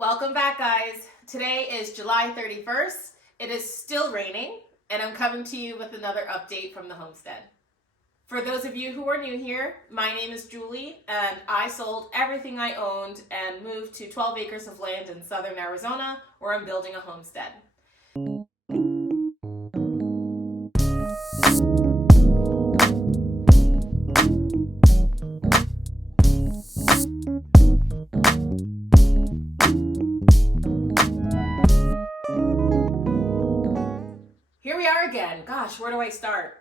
Welcome back, guys. Today is July 31st. It is still raining, and I'm coming to you with another update from the homestead. For those of you who are new here, my name is Julie, and I sold everything I owned and moved to 12 acres of land in southern Arizona, where I'm building a homestead. Here we are again. Gosh, where do I start?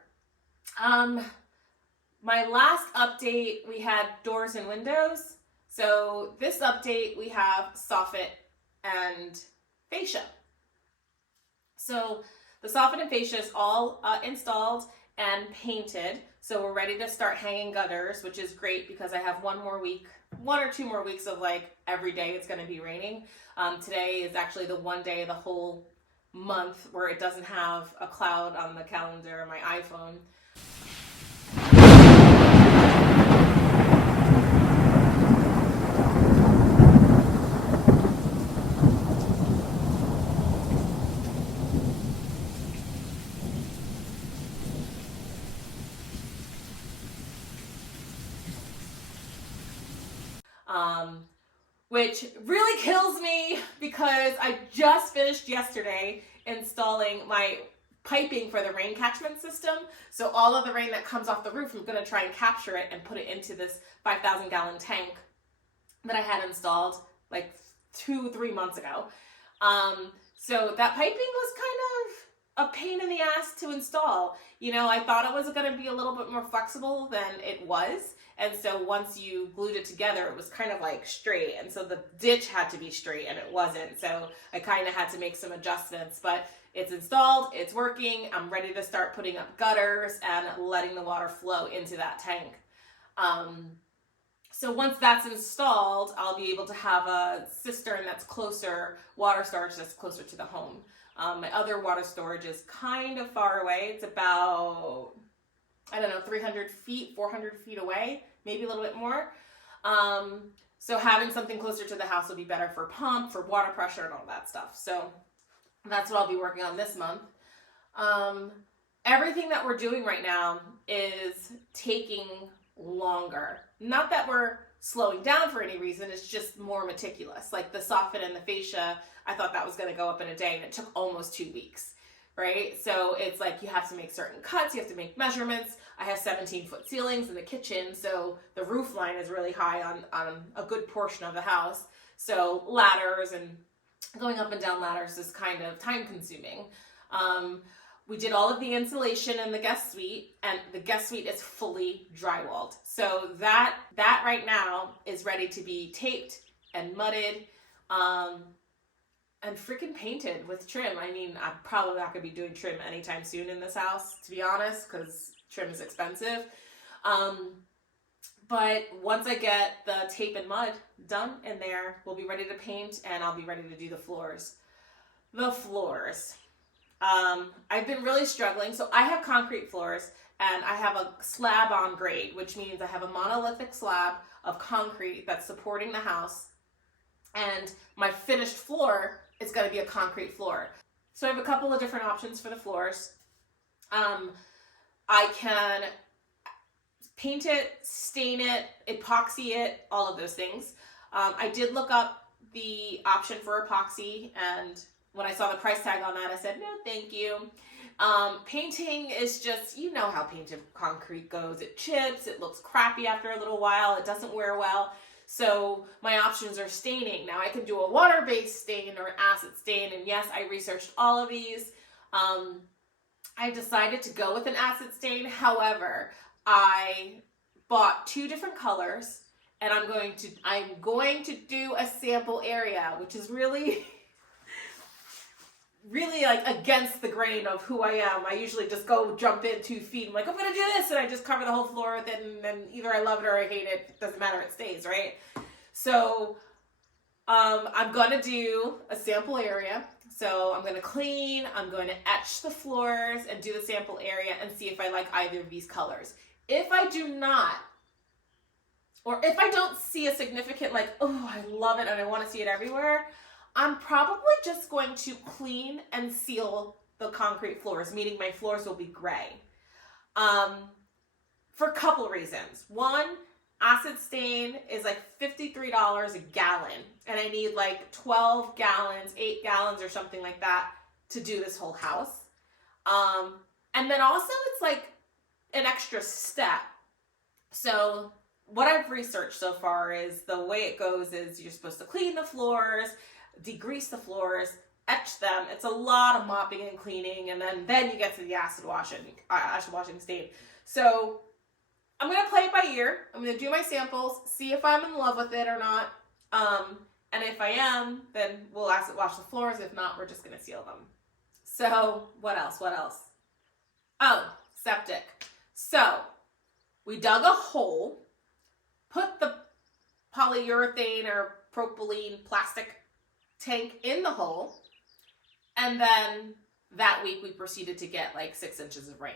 My last update, we had doors and windows. So this update, we have soffit and fascia. So the soffit and fascia is all installed and painted. So we're ready to start hanging gutters, which is great because I have one or two more weeks of like every day it's going to be raining. Today is actually the one day of the whole month where it doesn't have a cloud on the calendar or my iPhone. Which really kills me because I just finished yesterday installing my piping for the rain catchment system. So all of the rain that comes off the roof, I'm going to try and capture it and put it into this 5,000 gallon tank that I had installed like 2-3 months ago. So that piping was kind of a pain in the ass to install. You know, I thought it was going to be a little bit more flexible than it was. And so once you glued it together, it was kind of like straight. And so the ditch had to be straight and it wasn't. So I kind of had to make some adjustments, but it's installed, it's working. I'm ready to start putting up gutters and letting the water flow into that tank. So once that's installed, I'll be able to have a cistern that's closer, water storage that's closer to the home. My other water storage is kind of far away. It's about, 300 feet, 400 feet away, maybe a little bit more. So having something closer to the house will be better for pump, for water pressure and all that stuff. So that's what I'll be working on this month. Everything that we're doing right now is taking longer. Not that we're slowing down for any reason, it's just more meticulous. Like the soffit and the fascia, I thought that was going to go up in a day and it took almost 2 weeks. Right? So it's like you have to make certain cuts, you have to make measurements. I have 17-foot ceilings in the kitchen, so the roof line is really high on a good portion of the house. So ladders and going up and down ladders is kind of time consuming. We did all of the insulation in the guest suite, and the guest suite is fully drywalled. So that right now is ready to be taped and mudded. And freaking painted with trim. I mean, I'm probably not going to be doing trim anytime soon in this house, to be honest, because trim is expensive. But once I get the tape and mud done in there, we'll be ready to paint and I'll be ready to do the floors. The floors. I've been really struggling. So I have concrete floors and I have a slab on grade, which means I have a monolithic slab of concrete that's supporting the house. And my finished floor is going to be a concrete floor. So I have a couple of different options for the floors. I can paint it, stain it, epoxy it, all of those things. I did look up the option for epoxy, and when I saw the price tag on that, I said, no, thank you. Painting is just, you know how painted concrete goes. It chips, it looks crappy after a little while, it doesn't wear well. So my options are staining. Now I can do a water-based stain or an acid stain, and yes, I researched all of these. I decided to go with an acid stain. However, I bought 2 different colors, and I'm going to do a sample area, which is really like against the grain of who I am. I usually just go jump in 2 feet. I'm like, I'm going to do this. And I just cover the whole floor with it. And then either I love it or I hate it. It doesn't matter. It stays, right? So I'm going to do a sample area. So I'm going to clean. I'm going to etch the floors and do the sample area and see if I like either of these colors. If I do not, or if I don't see a significant like, oh, I love it and I want to see it everywhere, I'm probably just going to clean and seal the concrete floors, meaning my floors will be gray. For a couple of reasons. One, acid stain is like $53 a gallon, and I need like 12 gallons, 8 gallons or something like that to do this whole house. And then also it's like an extra step. So what I've researched so far is the way it goes is you're supposed to clean the floors, degrease the floors, etch them. It's a lot of mopping and cleaning, and then you get to the acid washing stain. So I'm going to play it by ear. I'm going to do my samples, see if I'm in love with it or not. And if I am, then we'll acid wash the floors. If not, we're just going to seal them. So what else? Oh, septic. So we dug a hole, put the polyurethane or propylene plastic tank in the hole, and then that week we proceeded to get like 6 inches of rain.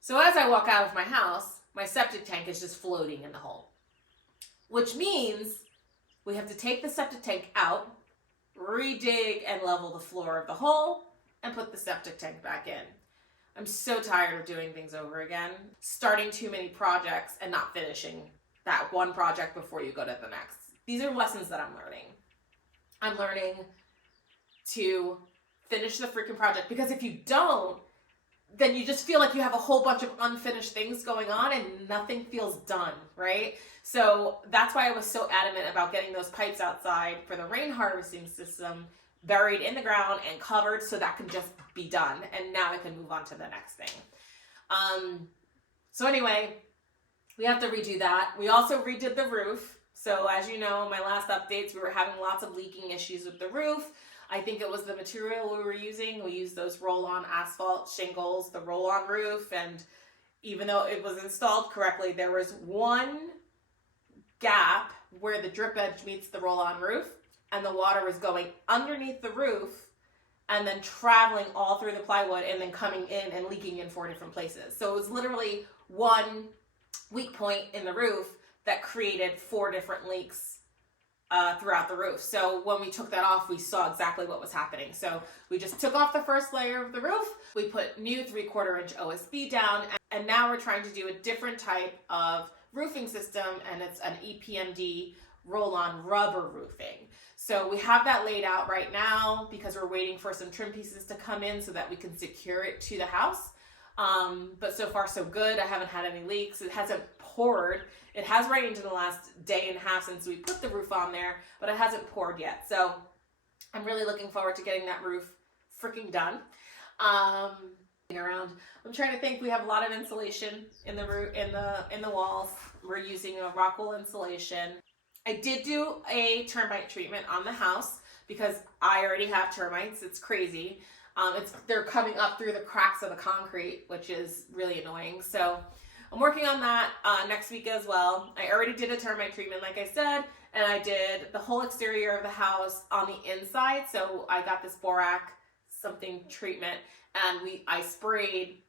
So as I walk out of my house, my septic tank is just floating in the hole, which means we have to take the septic tank out, redig and level the floor of the hole, and put the septic tank back in. I'm so tired of doing things over again, starting too many projects and not finishing that one project before you go to the next. These are lessons that I'm learning. I'm learning to finish the freaking project, because if you don't, then you just feel like you have a whole bunch of unfinished things going on and nothing feels done, right? So that's why I was so adamant about getting those pipes outside for the rain harvesting system buried in the ground and covered, so that can just be done. And now I can move on to the next thing. So anyway, we have to redo that. We also redid the roof. So as you know, in my last updates, we were having lots of leaking issues with the roof. I think it was the material we were using. We used those roll-on asphalt shingles, the roll-on roof, and even though it was installed correctly, there was one gap where the drip edge meets the roll-on roof, and the water was going underneath the roof and then traveling all through the plywood and then coming in and leaking in 4 different places. So it was literally one weak point in the roof that created 4 different leaks throughout the roof. So when we took that off, we saw exactly what was happening. So we just took off the first layer of the roof, we put new 3/4 inch OSB down, and now we're trying to do a different type of roofing system, and it's an EPMD roll-on rubber roofing. So we have that laid out right now because we're waiting for some trim pieces to come in so that we can secure it to the house. But so far so good. I haven't had any leaks. It hasn't poured. It has rained in the last day and a half since we put the roof on there, but it hasn't poured yet. So I'm really looking forward to getting that roof freaking done. Around, I'm trying to think. We have a lot of insulation in the roof, in the walls. We're using a rock wool insulation. I did do a termite treatment on the house because I already have termites. It's crazy. They're coming up through the cracks of the concrete, which is really annoying. So I'm working on that next week as well. I already did a termite treatment, like I said, and I did the whole exterior of the house on the inside. So I got this borax something treatment, and I sprayed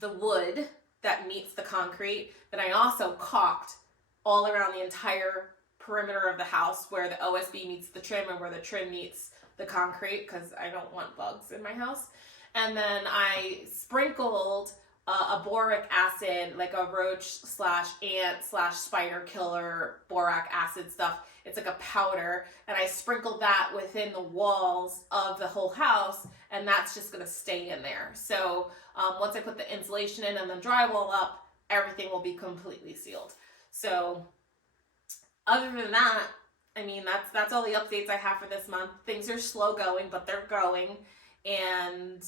the wood that meets the concrete. Then I also caulked all around the entire perimeter of the house where the OSB meets the trim and where the trim meets the concrete, because I don't want bugs in my house. And then I sprinkled a boric acid, like a roach/ant/spider killer borax acid stuff. It's like a powder, and I sprinkled that within the walls of the whole house, and that's just going to stay in there. So once I put the insulation in and the drywall up, everything will be completely sealed. So other than that, I mean, that's all the updates I have for this month. Things are slow going, but they're going, and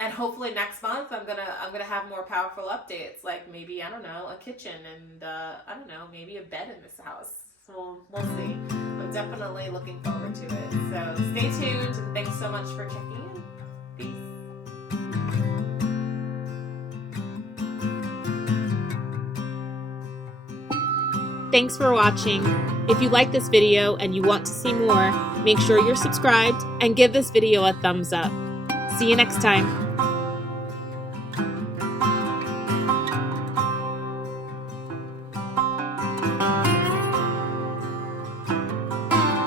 hopefully next month I'm gonna have more powerful updates, like maybe, I don't know, a kitchen and I don't know, maybe a bed in this house. So we'll see. I'm definitely looking forward to it. So stay tuned, and thanks so much for checking in. Peace. Thanks for watching. If you like this video and you want to see more, make sure you're subscribed and give this video a thumbs up. See you next time.